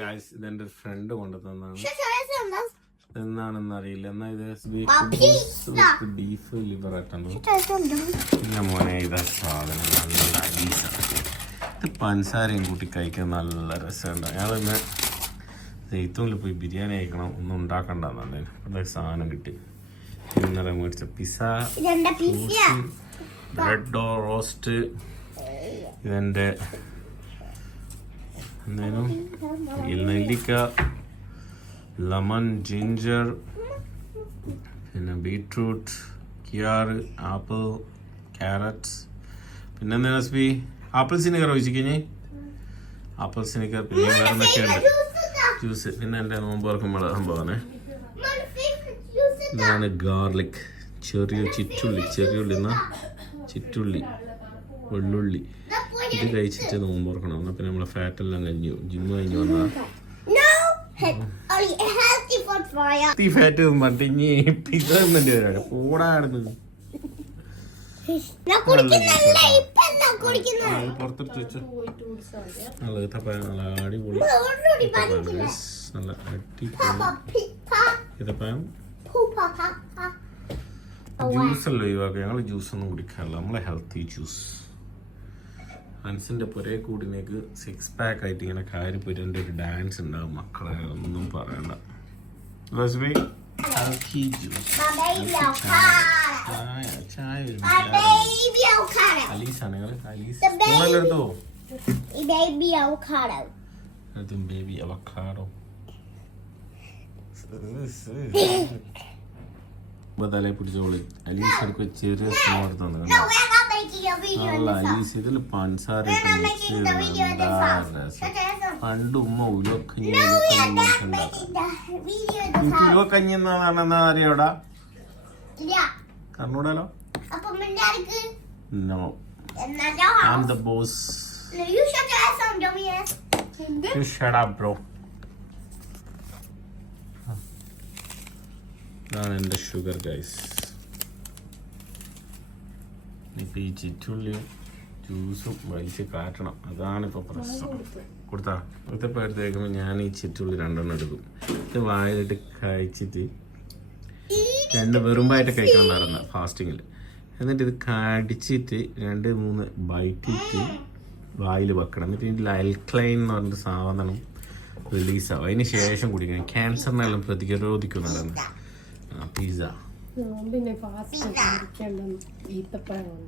Guys ഇതെന്റെ front കൊണ്ടുതന്നാണ്. എന്നാണെന്ന് അറിയില്ല. എന്നാ ഇത് ബീഫ് ലിവർ ആയിട്ടാണ്. പിന്നെ മോനെ ഇതാ സാധനം നല്ല അലീസ. ഇത് പഞ്ചസാരയും കൂട്ടി കഴിക്കാൻ നല്ല രസമുണ്ട്. ഞങ്ങളിന്ന് നെയ്ത്തൂരിൽ പോയി ബിരിയാണി കഴിക്കണം, ഒന്നും ഉണ്ടാക്കണ്ടെന്നുണ്ട്. ഇവിടെ സാധനം കിട്ടി. ഇന്നലെ മേടിച്ച പിസ്സ, ബ്രെഡ് റോസ്റ്റ്, ഇതെന്റെ എന്തേലും നെല്ലിക്ക, ലെമൺ, ജിഞ്ചർ, പിന്നെ ബീട്രൂട്ട്, കിയാർ, ആപ്പിൾ, ക്യാരറ്റ്, പിന്നെ എന്താ റെസിപ്പി ആപ്പിൾ സിനിക്കർ ഒഴിച്ചിക്കഴിഞ്ഞ് ആപ്പിൾ സിനിക്കർ, പിന്നെ വേറെ എന്തൊക്കെയുണ്ട് ജ്യൂസ്. പിന്നെ എൻ്റെ നോമ്പ് തുറക്കുമ്പോൾ സംഭവമാണ്. ഇതാണ് ഗാർലിക്, ചെറിയുള്ളി എന്നാ ചിറ്റുള്ളി, വെള്ളുള്ളി. ഇത് കഴിച്ചിട്ട് നോമ്പ് തുറക്കണം. എന്നാൽ പിന്നെ നമ്മളെ ഫാറ്റെല്ലാം കഴിഞ്ഞു, ജിമ്മ് കഴിഞ്ഞു വന്നാൽ ഫാറ്റ് മട്ടിഞ്ഞ് പിസ്സ കൂടാടുന്നത് പുറത്തെടുത്ത് വെച്ച നല്ല ഈത്തപ്പഴം, നല്ല അടിപൊളി നല്ല അടിപൊളി ഈത്തപ്പഴം. ജ്യൂസല്ലോ ഒഴിവാക്കുക. ഞങ്ങൾ ജ്യൂസൊന്നും കുടിക്കാറില്ല, നമ്മളെ ഹെൽത്തി ജ്യൂസ്. അൻസിന്റെ പുരേ കൂടിനേക്ക് 6 പാക്ക് ആയിട്ട് ഇങ്ങനെ കയറി പോയിട്ട് എൻ്റെ ഒരു ഡാൻസ് ഉണ്ടാവും. മക്കളെ ഒന്നും പറയണ്ട. അലീസാണെടുത്തോ ബേബി അവക്കാഡോ. തലേ പിടിച്ചോളി. അലീസ് എടുക്കുക ചെറിയ സ്മോൾ തന്നെ നല്ല അലീസ്. ഇതിൽ പഞ്ചസാര പണ്ട് ഉമ്മ ഉലുവക്കഞ്ഞി എന്നാ അറിയോടാ? കർണൂടല്ലോ. No, I'm the boss. No, you shut your ass down, dummy ass. You shut up, bro. ഇതാണ് എൻ്റെ ഷുഗർ ഗൈസ്. ഇപ്പം ഈ ചിറ്റുള്ളിയും ജ്യൂസും വലിച്ച് കാട്ടണം, അതാണിപ്പോൾ പ്രശ്നം. കൊടുത്താ ഇതപ്പോൾ എടുത്ത് കഴിക്കുമ്പോൾ ഞാൻ ഈ ചിറ്റുള്ളി 2 എടുക്കും. ഇത് വായിലിട്ട് കഴിച്ചിട്ട് 2 വെറുമ്പായിട്ട് കഴിക്കണം നടന്ന ഫാസ്റ്റിങ്ങിൽ. എന്നിട്ട് ഇത് കടിച്ചിട്ട് 2-3 ബൈറ്റിട്ട് വായിൽ വെക്കണം. എന്നിട്ട് ഇതിൽ അൽക്ലൈൻ എന്ന് പറഞ്ഞൊരു സാധനം റിലീസാവും. അതിന് ശേഷം കുടിക്കണം. ക്യാൻസറിനെല്ലാം പ്രതിരോധിക്കുന്നതാണ് പിസ്സ. പിന്നെ ഈത്തപ്പഴം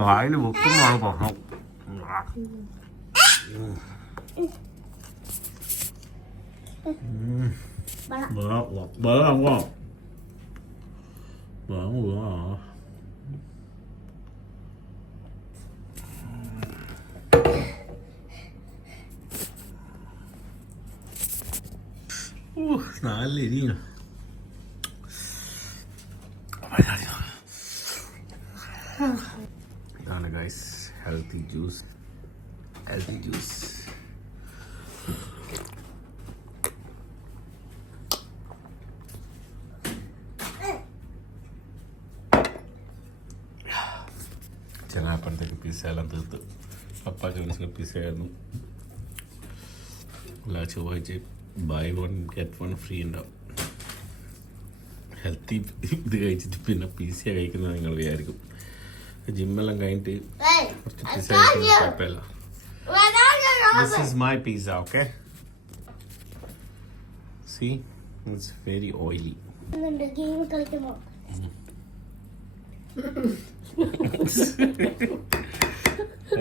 വായിൽ വെക്കുന്നതാണ് പ്രശ്നം. നല്ല എരിയാണ്. ഇതാണ് ഗൈസ് ഹെൽത്തി ജ്യൂസ്. ചിലപ്പോഴത്തേക്ക് പിസ്സ എല്ലാം തീർത്ത്. പപ്പ ജോൺസിലെ പിസ്സ ആയിരുന്നു. എല്ലാ ചൊവ്വാഴ്ച buy 1 get 1 ഫ്രീ ഉണ്ടാവും. ഹെൽത്തി ഇത് കഴിച്ചിട്ട് പിന്നെ പിസ്സ കഴിക്കുന്നത് നിങ്ങൾ വിചാരിക്കും. ജിമ്മെല്ലാം കഴിഞ്ഞിട്ട് കുറച്ച് പിസ്സ കഴിക്കുന്നത് കുഴപ്പമില്ല. This is my pizza, okay? See, it's very oily.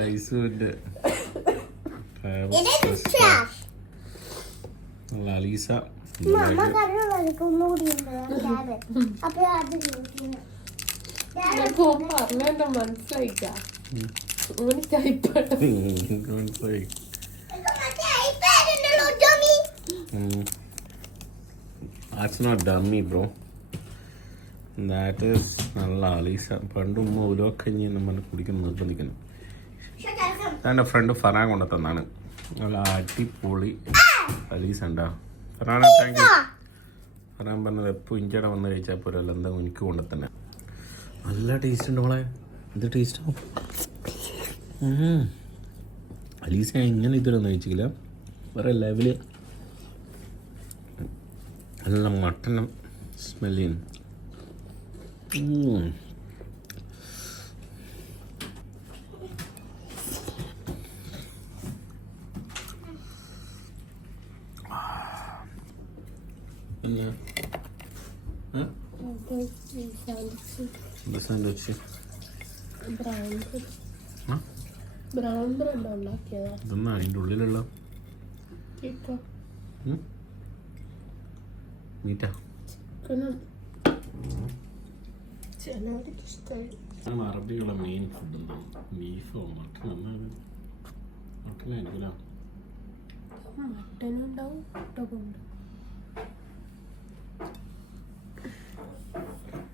ഐസുവിന്റെ aleesa മനസ്സിലായിട്ടാ. That's not dummy, bro. That is നല്ല അലീസ. പണ്ട് ഉമ്മ ഉലുവക്കഞ്ഞി നമ്മൾ കുടിക്കുന്ന നിർബന്ധിക്കുന്നു. എൻ്റെ ഫ്രണ്ട് ഫറാൻ കൊണ്ടു തന്നാണ്. നല്ല അടിപൊളി അലീസ ഉണ്ടാ. Farhan thank you. ഫറാൻ പറഞ്ഞത് എപ്പോൾ ഇഞ്ചട വന്ന് കഴിച്ചാൽ പോരല്ല, എന്താ എനിക്ക് കൊണ്ടു തന്നെ. നല്ല ടേസ്റ്റ് ഉണ്ട് മോളെ. ഇത് ടേസ്റ്റാവും. അലീസ ഇങ്ങനെ ഇതൊന്നും കഴിച്ചില്ല. വേറെ ലെവല്. നല്ല മട്ടനും സ്മെല്ലിന്. പിന്നെ സാൻഡ്വിച്ച് ബ്രൗൺ ബ്രെഡ് ഉണ്ടാക്കിയതാ. ഇതൊന്നും അതിൻ്റെ ഉള്ളിലുള്ള മീറ്റാ. ചിലവർക്ക് ഇഷ്ടമായി. അറബിയുള്ള മെയിൻ ഫുഡ് എന്താണ്? ബീഫോ മട്ടൺ? മട്ടനായിരിക്കില്ല. മട്ടനും ഉണ്ടാവും മുട്ടൊക്കെ ഉണ്ട്.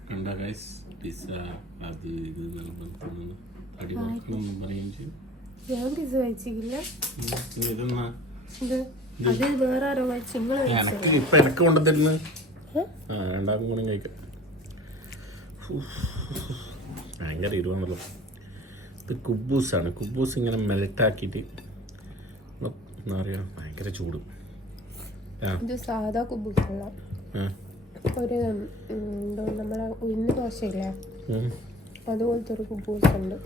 കണ്ടാ ഗൈസ്, പിസ്സ അത് ഇത് തിന്നുന്നു. അടി മറക്കണമെന്നും പറയുകയും ചെയ്യും. ഞാൻ പിസ്സ കഴിച്ചില്ല. ഇതെന്നാ ഇത് അത് വേറെ ആരോ കഴിച്ചു. എനക്ക് ഇപ്പൊ എനക്ക് കൊണ്ടുതരുന്നത് രണ്ടാമതും കൂടി കഴിക്കാം. ഭയങ്കര ഇരുവാണല്ലോ. ഇത് കുബൂസാണ്. കുബൂസ് ഇങ്ങനെ മെൽറ്റാക്കിയിട്ട് എന്താ പറയുക, ഭയങ്കര ചൂട്. ഇത് സാധാ കുബൂസല്ല, ഒരു നമ്മളെ ഉഴുന്ന് ദോശയില്ലേ അതുപോലത്തെ ഒരു കുബൂസ് ഉണ്ട്.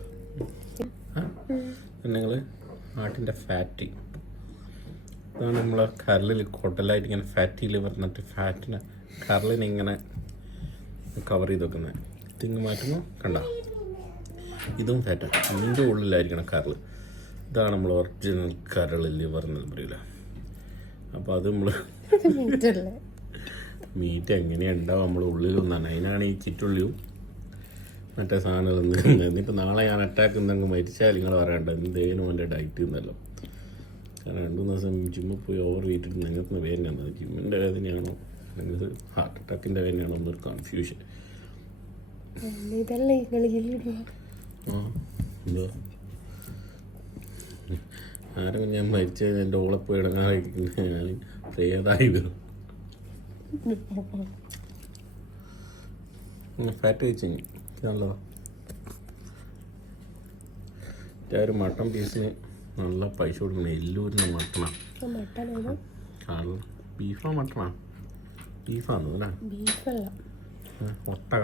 നിങ്ങൾ ആട്ടിൻ്റെ ഫാറ്റ് ഇതാണ് നമ്മളെ കരളിൽ കൊട്ടലായിട്ട് ഇങ്ങനെ ഫാറ്റിൽ പറഞ്ഞിട്ട് ഫാറ്റിനെ കരളിനെ ഇങ്ങനെ കവർ ചെയ്ത് വെക്കുന്നത്. തിങ്ങ് മാറ്റുമ്പോൾ കണ്ട ഇതും ഫാറ്റാണ്. ഇതിൻ്റെ ഉള്ളിലായിരിക്കണം കരൾ. ഇതാണ് നമ്മൾ ഒറിജിനൽ കരളിൽ പറഞ്ഞത് പറയില്ല. അപ്പോൾ അത് നമ്മൾ മീറ്റ് എങ്ങനെയാണ് ഉണ്ടാവും നമ്മൾ ഉള്ളിലൊന്നാണ്. അതിനാണ് ഈ ചിറ്റുള്ളിയും മറ്റേ സാധനങ്ങൾ നിൽക്കുന്നത്. എന്നിട്ട് നാളെ ഞാൻ അറ്റാക്ക് എന്തെങ്കിലും മരിച്ചാൽ നിങ്ങൾ പറയണ്ട എന്തേനും എൻ്റെ ഡയറ്റ് എന്നല്ലോ. കാരണം 2 ദിവസം ജിമ്മിൽ പോയി ഓവർ വെയിറ്റ് ഇട്ട് നിങ്ങൾക്ക് വേദനയാണ്. ജിമ്മിൻ്റെ വേദനയാണോ അല്ലെങ്കിൽ ഹാർട്ട് അറ്റാക്കിൻ്റെ വേദനയാണോ എന്നൊരു കൺഫ്യൂഷൻ. എന്തോ ആരും ഞാൻ മരിച്ചത് എൻ്റെ ഓളെ പോയി ഇടങ്ങാറായിരിക്കുന്നത് ഞാൻ പ്രേതായി വരും. ഫാറ്റ് കഴിച്ചു നല്ലതാ. ഒരു മട്ടൺ പീസിന് നല്ല പൈസ കൊടുക്കണം. എല്ലൂരിന് മട്ടണാണ്. ബീഫാ മട്ടണാ? ബീഫാന്ന് അല്ലേ? ബീഫല്ല, ഒട്ടക.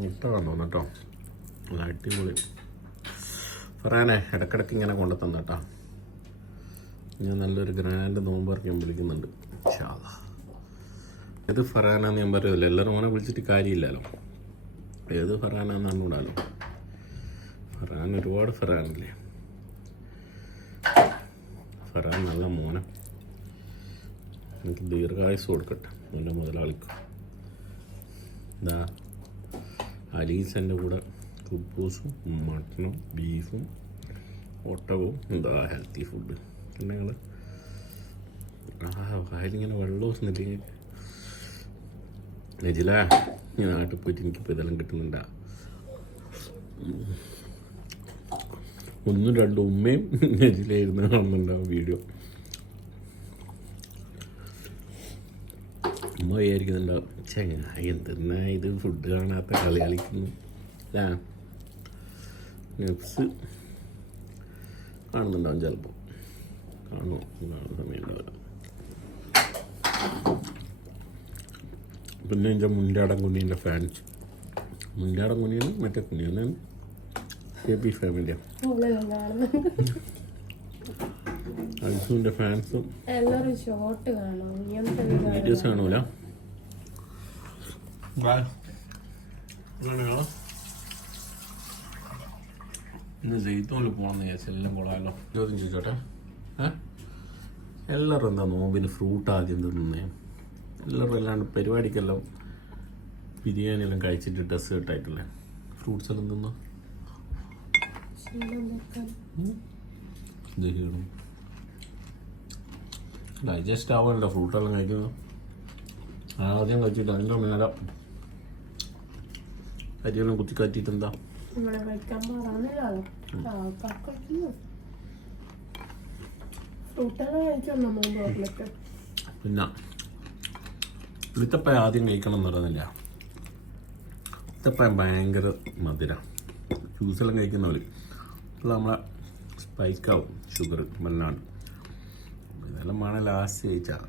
മുട്ട കണ്ടോ കേട്ടോ, നല്ല അടിപൊളി. പറയാനേ ഇടക്കിടക്ക് ഇങ്ങനെ കൊണ്ടു തന്നേട്ടാ. ഞാൻ നല്ലൊരു ഗ്രാൻഡ് നോമ്പ് ഇറക്കാൻ വിളിക്കുന്നുണ്ട്. ഏത് ഫറാനാന്ന് ഞാൻ പറയുമല്ലോ. എല്ലാവരും ഓനെ വിളിച്ചിട്ട് കാര്യമില്ലല്ലോ. ഏത് ഫറാനാന്ന് അറിഞ്ഞൂടാലോ. ഫറാൻ ഒരുപാട് ഫറാനില്ലേ. ഫറാൻ നല്ല മോനെ. എനിക്ക് ദീർഘായുസ് കൊടുക്കട്ടെ എൻ്റെ മുതലാളിക്കും. എന്താ അലീസൻ്റെ കൂടെ കുബൂസും മട്ടനും ബീഫും ഒട്ടകവും. എന്താ ഹെൽത്തി ഫുഡ്. പിന്നെ ഞങ്ങൾ വായിലിങ്ങനെ വെള്ളവും സ്മെല്ലിങ്. നജില, ഞാൻ നാട്ടിൽ പോയിട്ട് എനിക്കിപ്പോൾ ഇതെല്ലാം കിട്ടുന്നുണ്ടാ. 1, 2 ഉമ്മയും നജിലായിരുന്നു കാണുന്നുണ്ടാവും വീഡിയോ. ഉമ്മ വിചാരിക്കുന്നുണ്ടാവും ചെങ്ങായി എന്തെന്നാ ഇത് ഫുഡ് കാണാത്ത കളി കളിക്കുന്നു അല്ലേ. നെപ്സ് കാണുന്നുണ്ടാവും ചിലപ്പോൾ. കാണുമോ? കാണുന്ന സമയം ഉണ്ടാവില്ല. പിന്നെ എൻ്റെ മുൻകാടൻ കുഞ്ഞിൻ്റെ ഫാൻസ്. മുൻകാടൻ കുഞ്ഞിന് മറ്റേ കുഞ്ഞിന് ഷേപ്പി ഫാമിലിയാണ്. അൽസുവിൻ്റെ ഫാൻസും എല്ലാവരും ഷോർട്ട് കാണും, വീഡിയോസ് കാണൂല. ഇന്ന് ജെയ്ത്തോണിൽ പോകണമെന്ന് വിചാരിച്ചാൽ എല്ലാം കൊള്ളാമല്ലോ. ചോദ്യം ചോദിച്ചോട്ടെ, എല്ലാവരും എന്താ നോമ്പിന് ഫ്രൂട്ട് ആദ്യം തിന്നേ? എല്ലാവരും അല്ലാണ്ട് പരിപാടിക്കെല്ലാം ബിരിയാണി എല്ലാം കഴിച്ചിട്ട് ഡെസേർട്ടായിട്ടില്ലേ ഫ്രൂട്ട്സ് എല്ലാം തിന്നോ? ഡൈജസ്റ്റ് ആവാനല്ലോ ഫ്രൂട്ടെല്ലാം കഴിക്കുന്നത്. ആദ്യം കഴിച്ചിട്ട് അതിൻ്റെ മേലെ അരിയെല്ലാം കുത്തിക്കാറ്റിട്ട് എന്താ പിന്നെ പുളിത്തപ്പ ആദ്യം കഴിക്കണം എന്ന് പറയുന്നില്ല. ഇതപ്പം ഭയങ്കര മധുര ജ്യൂസെല്ലാം കഴിക്കുന്ന പോലെ ഇപ്പോൾ നമ്മളെ സ്പൈക്കാവും ഷുഗർ വല്ലാണ്ട് ഇതെല്ലാം വേണം ലാസ്റ്റ് കഴിച്ചാൽ